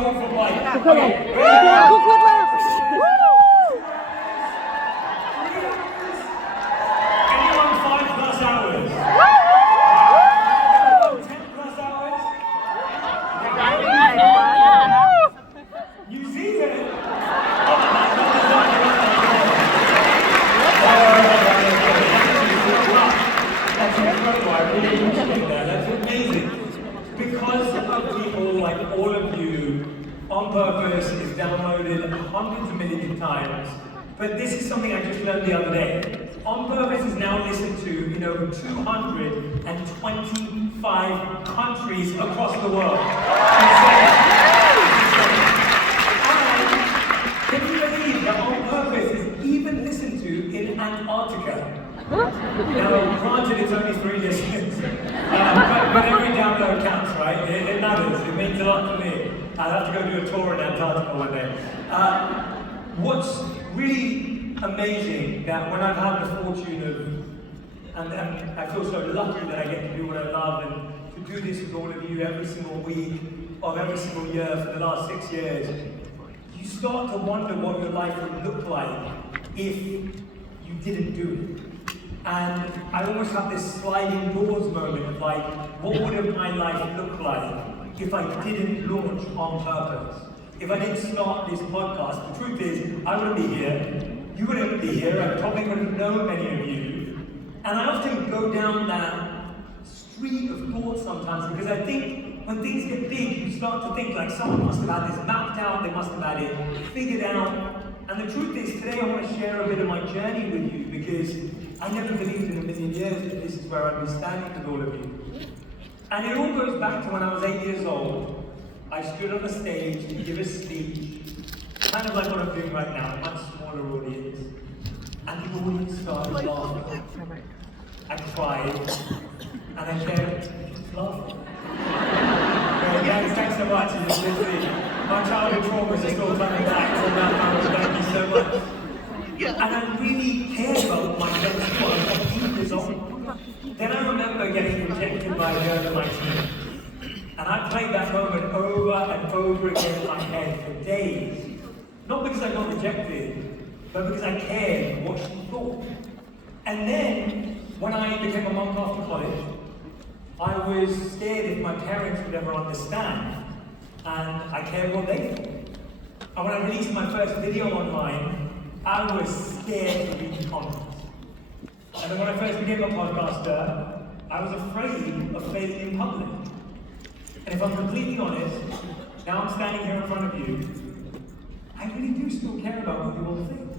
go for Mike. Coucou là. Anyone 5+ hours? 10+ hours? New Zealand? That's incredible. I really appreciate that. That's amazing. Because of people like all of you, On Purpose is downloaded hundreds of millions of times. But this is something I just learned the other day. On Purpose is now listened to in over 225 countries across the world. And can you believe that On Purpose is even listened to in Antarctica? Now, granted, it's only 3 listeners, but every download counts, right? It matters. It means a lot to me. I'll have to go do a tour in Antarctica one day. What's really amazing that when I've had the fortune of, and I feel so lucky that I get to do what I love and to do this with all of you every single week of every single year for the last 6 years, you start to wonder what your life would look like if you didn't do it. And I almost have this sliding doors moment of like, what would have my life look like if I didn't launch On Purpose? If I didn't start this podcast? The truth is, I wouldn't be here, you wouldn't be here, I probably wouldn't know many of you. And I often go down that street of thought sometimes because I think when things get big, you start to think like someone must have had this mapped out, they must have had it figured out. And the truth is, today I want to share a bit of my journey with you because I never believed in a million years that this is where I'd be standing with all of you. And it all goes back to when I was 8 years old. I stood on a stage to give a speech, kind of like what I'm doing right now, a much smaller audience. And the audience started laughing. I cried, and I kept laughing. Well, guys, thanks so much. My childhood traumas are still coming back from that moment. Thank you so much. And I really cared about my friends too. I was 8 years old. Then I remember getting rejected by a girl in my team. And I played that moment over and over again in my head for days. Not because I got rejected, but because I cared what she thought. And then, when I became a monk after college, I was scared if my parents would ever understand. And I cared what they thought. And when I released my first video online, I was scared to read the comments. And then when I first became a podcaster, I was afraid of failing in public. And if I'm completely honest, now I'm standing here in front of you, I really do still care about what you all think.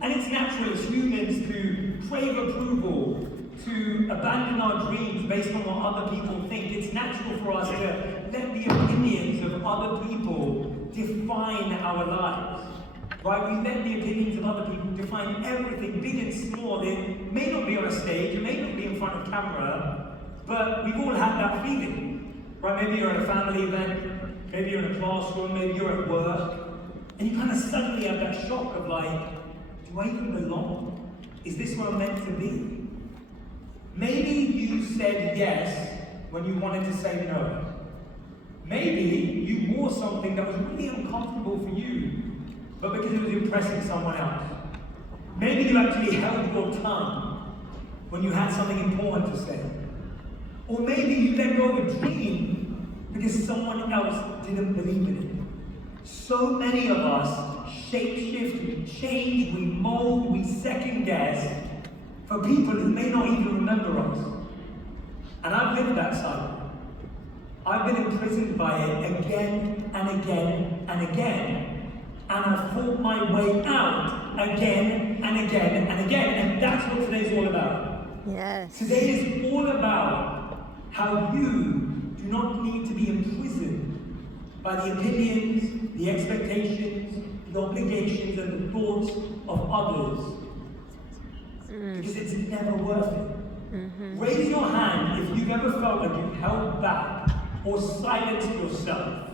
And it's natural as humans to crave approval, to abandon our dreams based on what other people think. It's natural for us to let the opinions of other people define our lives. Right? We let the opinions of other people define everything, big and small. It may not be on a stage, it may not be in front of camera, but we've all had that feeling. Right? Maybe you're at a family event, maybe you're in a classroom, maybe you're at work, and you kind of suddenly have that shock of like, do I even belong? Is this what I'm meant to be? Maybe you said yes when you wanted to say no. Maybe you wore something that was really uncomfortable for you, but because it was impressing someone else. Maybe you actually held your tongue when you had something important to say. Or maybe you let go of a dream because someone else didn't believe in it. So many of us shapeshift, we change, we mold, we second guess for people who may not even remember us. And I've lived that cycle. I've been imprisoned by it again and again and again. And I've fought my way out again and again and again. And that's what today's all about. Yes. Today is all about how you do not need to be imprisoned by the opinions, the expectations, the obligations, and the thoughts of others. Because it's never worth it. Raise your hand if you've ever felt like you've held back or silenced yourself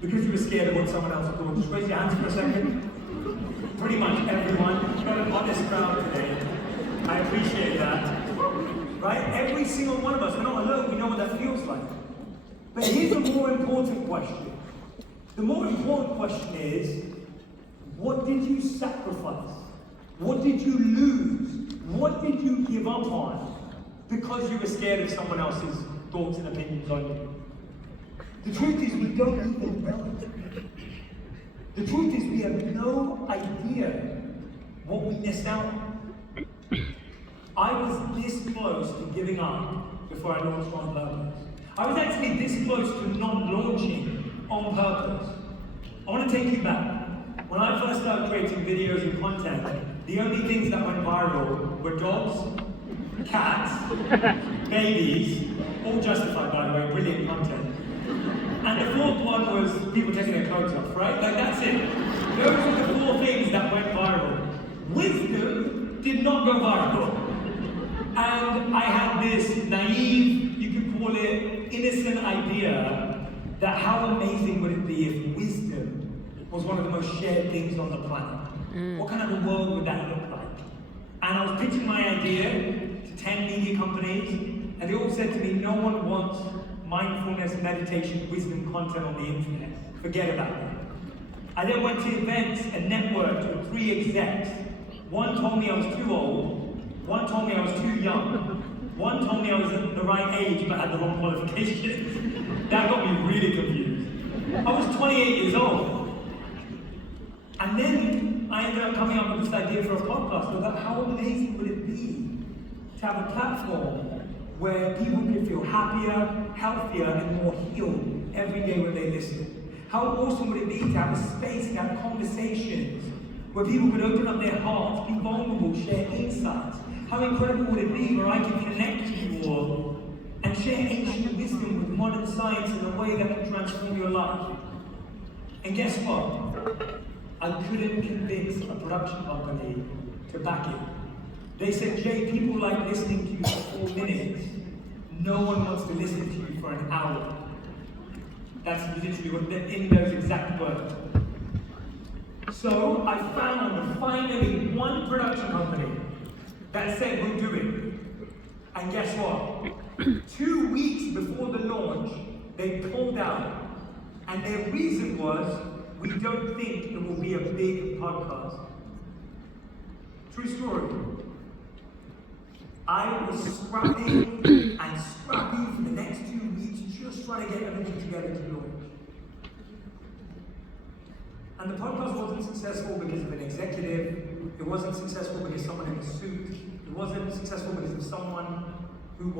because you were scared of what someone else thought. Just raise your hands for a second. Pretty much everyone. You've got an honest crowd today. I appreciate that. Right? Every single one of us, we're not alone, we know what that feels like. But here's a more important question. The more important question is, what did you sacrifice? What did you lose? What did you give up on because you were scared of someone else's thoughts and opinions on you? The truth is, we don't even know. The truth is, we have no idea what we missed out on. I was this close to giving up before I launched on purpose. I was actually this close to not launching on purpose. I want to take you back. When I first started creating videos and content, the only things that went viral were dogs, cats, babies, all justified by the way, brilliant content. And the fourth one was people taking their clothes off, right? Like that's it. Those were the four things that went viral. Wisdom did not go viral. And I had this naive, you could call it innocent idea that how amazing would it be if wisdom was one of the most shared things on the planet? What kind of a world would that look like? And I was pitching my idea to 10 media companies, and they all said to me, no one wants mindfulness, meditation, wisdom content on the internet. Forget about it. I then went to events and networked with 3 execs. One told me I was too old, one told me I was too young, one told me I was at the right age but had the wrong qualifications. That got me really confused. I was 28 years old. And then I ended up coming up with this idea for a podcast about how amazing would it be to have a platform where people could feel happier, healthier, and more healed every day when they listen. How awesome would it be to have a space to have conversations where people could open up their hearts, be vulnerable, share insights. How incredible would it be where I could connect to you all and share ancient wisdom with modern science in a way that can transform your life. And guess what? I couldn't convince a production company to back it. They said, Jay, people like listening to you for 4 minutes. No one wants to listen to you for an hour. That's literally what they're in those exact words. So I found finally one production company that said we'll do it. And guess what? 2 weeks before the launch, they pulled out. And their reason was, we don't think it will be a big podcast. True story. I was scrapping and scrapping for the next 2 weeks, just trying to get everything together to launch. And the podcast wasn't successful because of an executive. It wasn't successful because someone in a suit. It wasn't successful because of someone who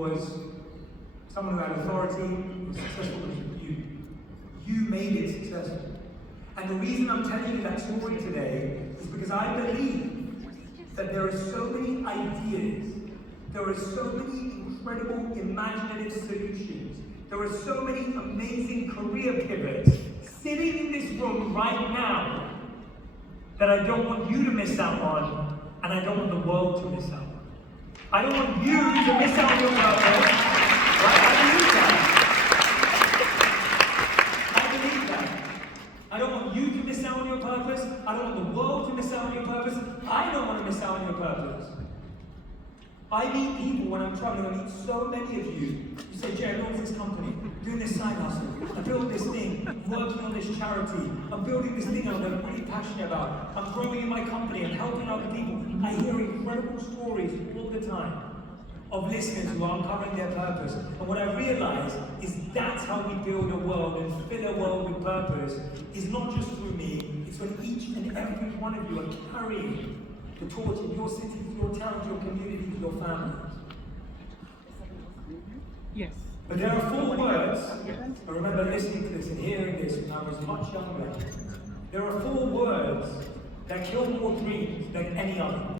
had authority. It was successful because of you. You made it successful. And the reason I'm telling you that story today is because I believe that there are so many ideas, there are so many incredible imaginative solutions, there are so many amazing career pivots sitting in this room right now that I don't want you to miss out on, and I don't want the world to miss out on. I don't want you to miss out on your purpose. Right? I believe that. I don't want you to miss out on your purpose. I don't want the world to miss out on your purpose. I don't want to miss out on your purpose. I meet people when I'm traveling. I meet so many of you. You say, Jay, I launched this company, doing this side hustle. I built this thing, I'm working on this charity. I'm building this thing that I'm really passionate about. I'm growing in my company. I'm helping other people. I hear incredible stories all the time of listeners who are uncovering their purpose. And what I realize is that's how we build a world and fill a world with purpose, is not just through me, it's when each and every one of you are carrying the torch in your cities, your towns, your communities, your families. Yes. But there are 4 words, I remember listening to this and hearing this when I was much younger. There are 4 words that kill more dreams than any other.